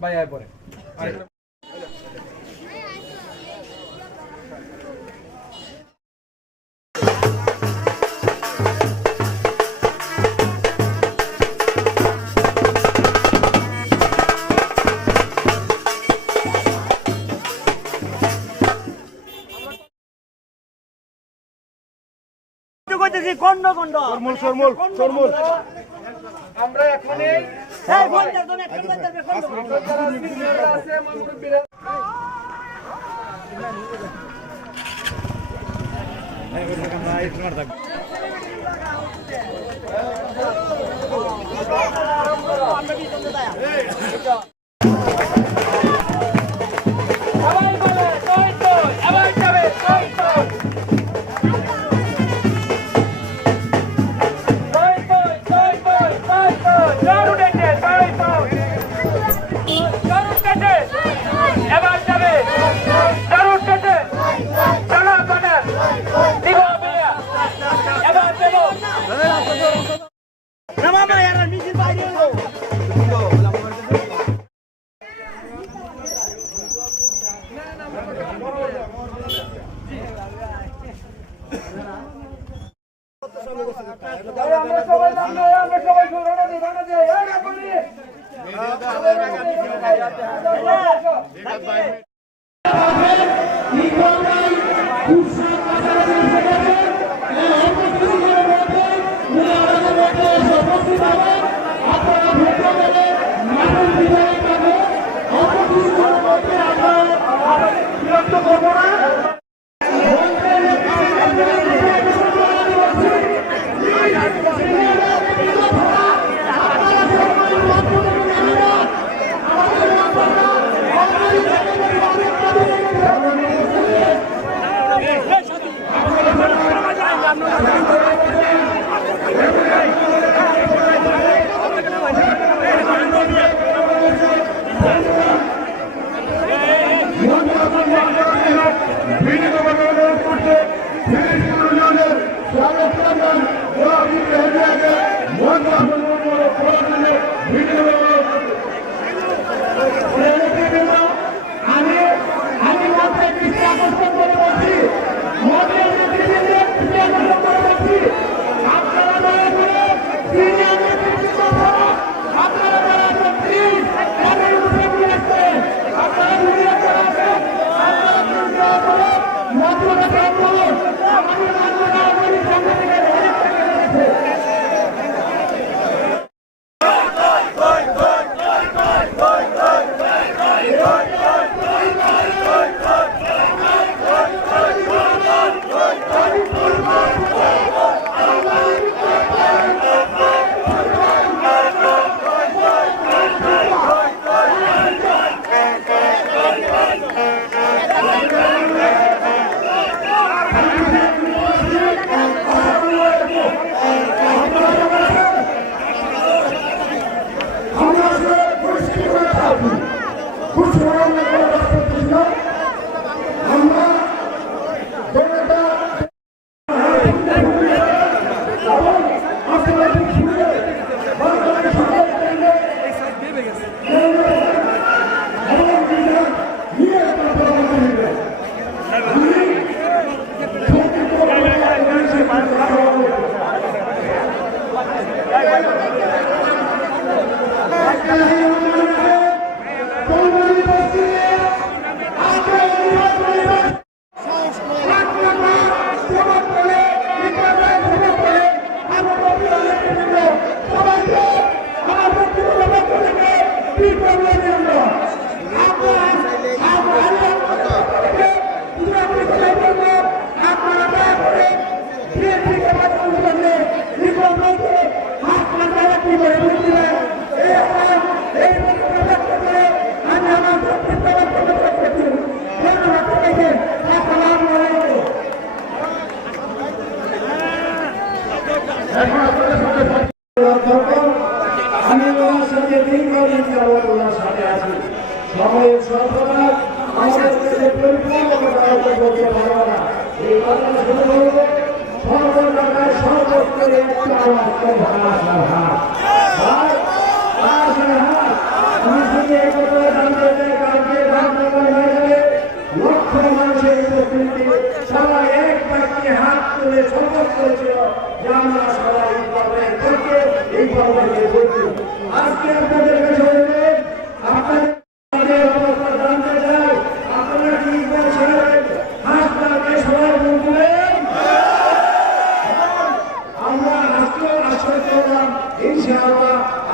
ভাই আয় পরে খন্ড খন্ড আমরা এখন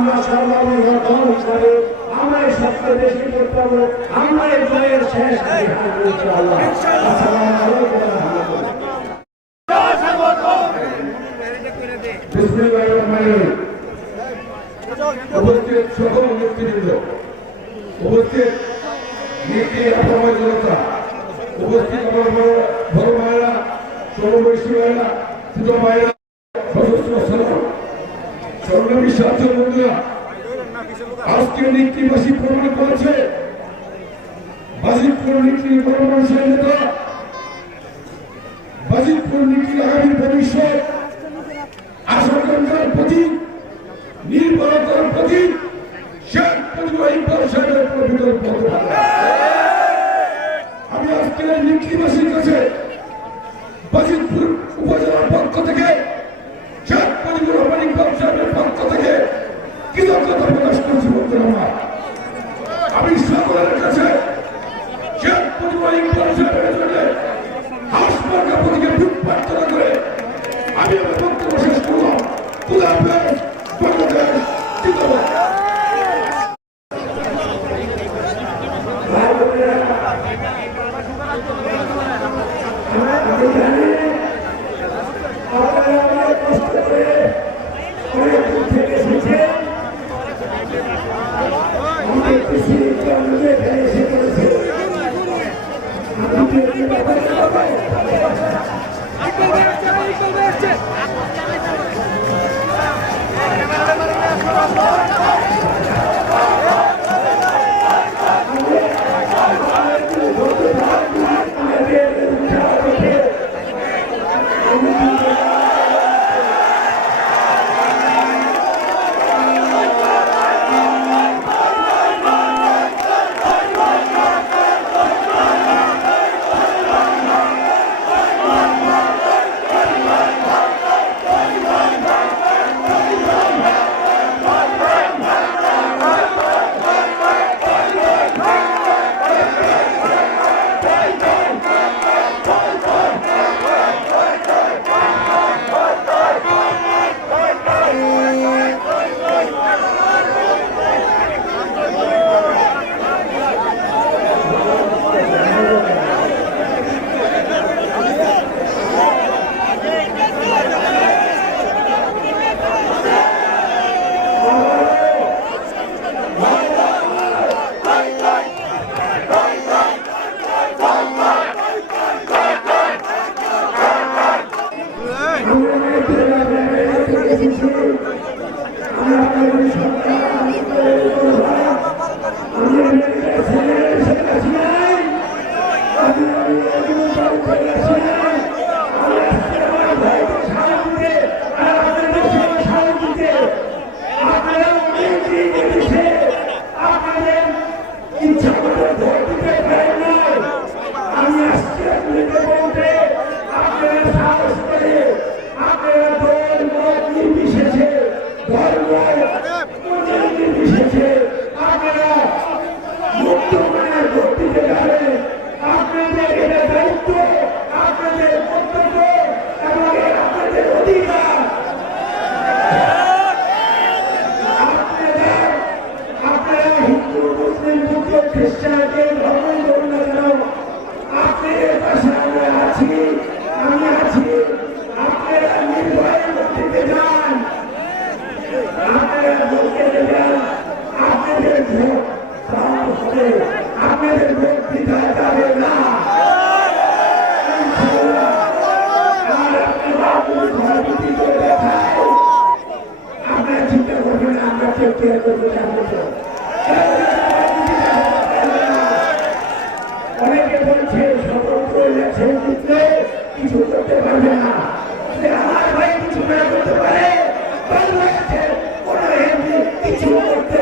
আমরা সর্বাধিক দল হিসাবে আমরা এই সবচেয়ে বেশি করতে পারবো। আমরা এই জয়ের শেষ ইনশাআল্লাহ। আসসালামু আলাইকুম ওয়া রাহমাতুল্লাহ। বিসমিল্লাহির রহমানির রহিম। উপস্থিত সকল নেতৃবৃন্দ, উপস্থিত নীতি আপাময় জনতা, উপস্থিত আমার বড় ভাইরা, সর্ববয়সী ভাইরা, ছোট ভাইরা, সদস্য সালাম, সংগ্রামী সাথী বন্ধুরা, আজকে নীতিবাসী প্রমাণ করেছে বাজিতপুর নীতি গণমানুষের নেতা, বাজিতপুর নীতি আগামী ভবিষ্যৎ, আশাকাঙ্ক্ষার প্রতি, নির্ভরতার প্রতি শেখ মুজিবুর রহমান সাহেবের প্রকৃত পথ। আমি আজকে নীতিবাসীর কাছে বাজিতপুর উপজেলার পক্ষ থেকে শেখ মুজিবুর রহমান ইকবাল সাহেবের পক্ষ থেকে কৃতজ্ঞতা প্রকাশ করছি। আমি সকলের কাছে শেখ মুজিবুর ইকবাল সাহেবের জন্য হাসপাতাল প্রতিকে বুক প্রার্থনা করে আমি আমার বক্তব্য শেষ করলাম। খুদা হাফেজ, বাংলাদেশ জিন্দাবাদ। অনেকে বলছে স্বতন্ত্র ইলেকশন জিতলে কিছু করতে পারবে না, আমার ভাই কিছু না করতে পারে, বাংলাদেশের কোন এমপি কিছু করতে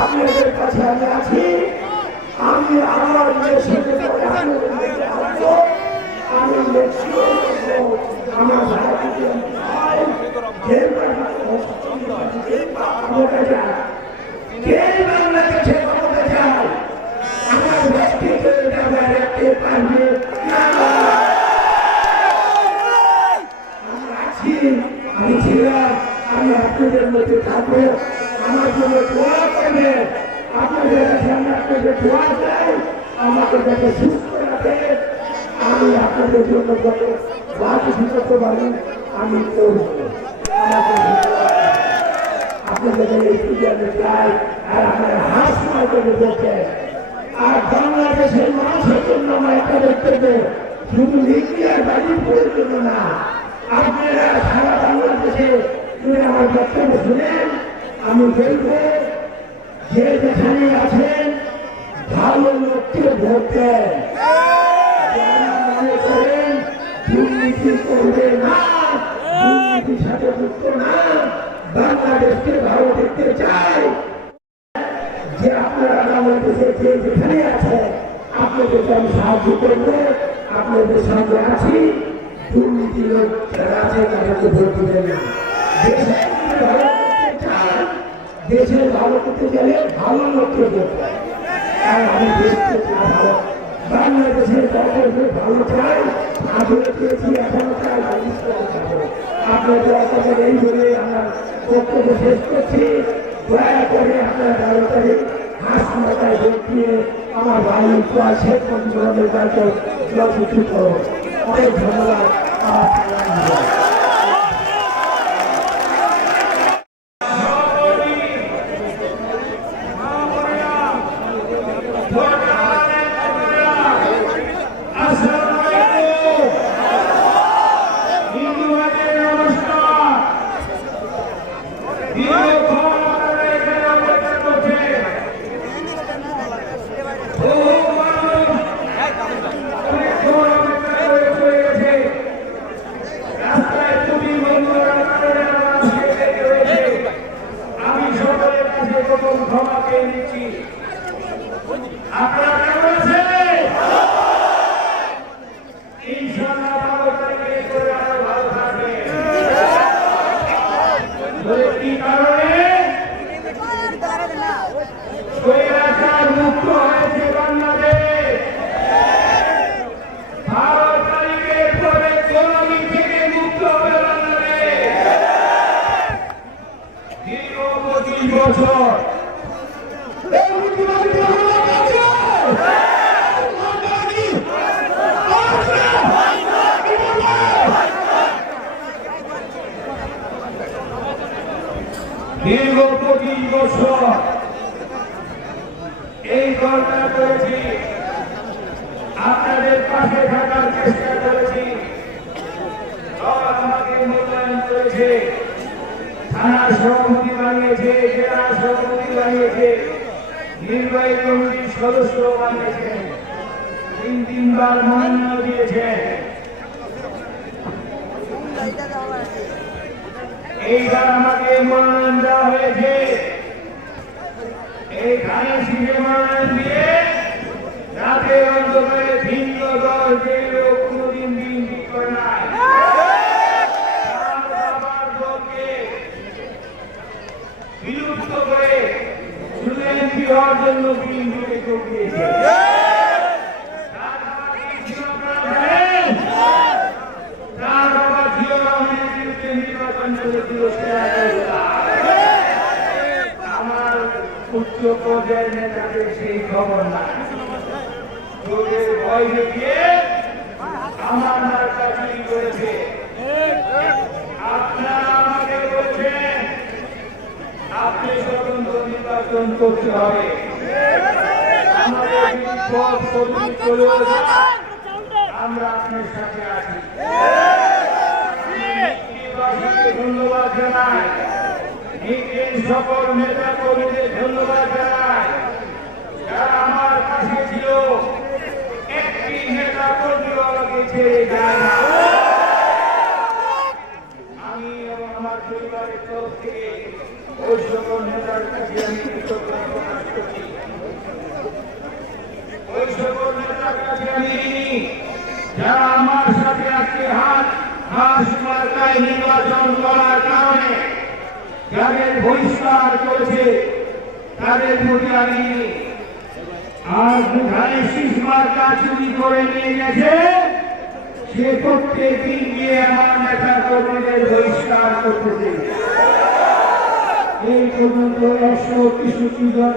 আপনাদের কাছে আমি আছি। আমি আমার আমি আমার আপনাদের জন্য যত যা কিছু করতে পারি আমি করবো। আপনাদের এই পূজাতে চাই আর আপনারা হাস সময় করে দেখেন। আর বাংলাদেশের মানুষের জন্য আমার একটা বক্তব্য, শুধু ইন্ডিয়ার গাজীপুরের জন্য না, আপনারা সারা বাংলাদেশে আমার বক্তব্য শুনেন। আমি বলবো যে যেখানে আছেন ভালো লোককে ভোট দেন, মনে করেন দুর্নীতি করবে না, দুর্নীতির সাথে যুক্ত না, বাংলাদেশকে ভালো দেখতে চাই। যে আপনারা বাংলাদেশে যে যেখানে আছেন আপনাদেরকে আমি সাহায্য করবো, আপনাদের সঙ্গে আছি। দুর্নীতি লোক যারা আছে তাদেরকে ভোট দিবেন না। দেশের ভালো করতে গেলে ভালো লোককে ভোট দেয়। আর আমি দেশকে ভালো বাংলাদেশের দরকারকে ভালো চাই, আগে পেয়েছি এখনো চাই। আপনাদের এই বলে আমার বক্তব্য শেষ করছি। দয়া করে আপনারা 12 তারিখ হাসপাতালে ভোট দিয়ে আমার ভাই শেখ মুজিবুর রহমানকে জয়যুক্ত করো। অনেক ধন্যবাদ। আপনারা কেমন আছেন? ইনশাআল্লাহ 12 তারিখে করে আরো ভালো থাকবেন। কি কারণে স্বৈরাচার মুক্ত হয়েছে বাংলাদেশ? 12 তারিখের পরে গোলামি থেকে মুক্ত হবে বাংলাদেশ। দীর্ঘ 25 বছর দীর্ঘ 25 বছর এই সরকার করেছি, আপনাদের পাশে থাকার চেষ্টা করেছি। আমাকে মূল্যায়ন করেছে, থানার সভাপতি বানিয়েছে, জেলা সভাপতি বানিয়েছে, নির্বাহী কমিটির সদস্য বানিয়েছে, 3বার মনোনয়ন দিয়েছে। এইবার আমাকে মনোনয়ন দেওয়া হয়েছে। এই ধানের শীষে মনোনয়ন দিয়ে রাতে অন্ধকারে ভিন্ন দল যে লোক কোনদিন বিএনপি করে নাই, বাবার দলকে বিলুপ্ত করে শুধু এমপি হওয়ার জন্য বিএনপিকে যোগ দিয়েছে। তার বাবা জিয়া রহমানের বিরুদ্ধে নির্বাচন করেছিল। আমার উচ্চ পর্যায়ের নেতাদের সেই খবর নাই। চোখের ভয় দেখিয়ে আমার মার্কা চুরি করেছে। আপনারা আমাকে বলছেন আপনি স্বতন্ত্র নির্বাচন করতে হবে। আমাদের বিপদ চলেও যায়, আমরা আপনার সাথে আছি। ধন্যবাদ জানাই, সকল নেতা কর্মীদের ধন্যবাদ জানাই যারা আমার কাছে ছিল। একটি নেতা কর্মী আমাকে ছেড়ে যায় না। আমি এবং আমার পরিবারের তরফ থেকে ওই সকল নেতার কাছে আমি কৃতজ্ঞতা প্রকাশ করছি। ওই সকল নেতার কাছে আমি যারা আমার সাথে আজকে হাস মার্কায় নির্বাচন করার কারণে যাদের বহিষ্কার করেছে তাদের প্রতি আমি আর ধানের শীষ মার্কা চুরি করে নিয়ে গেছে, সে প্রত্যেক দিন গিয়ে আমার নেতা কর্মীদের বহিষ্কার করতেছে। এই পর্যন্ত 163 জন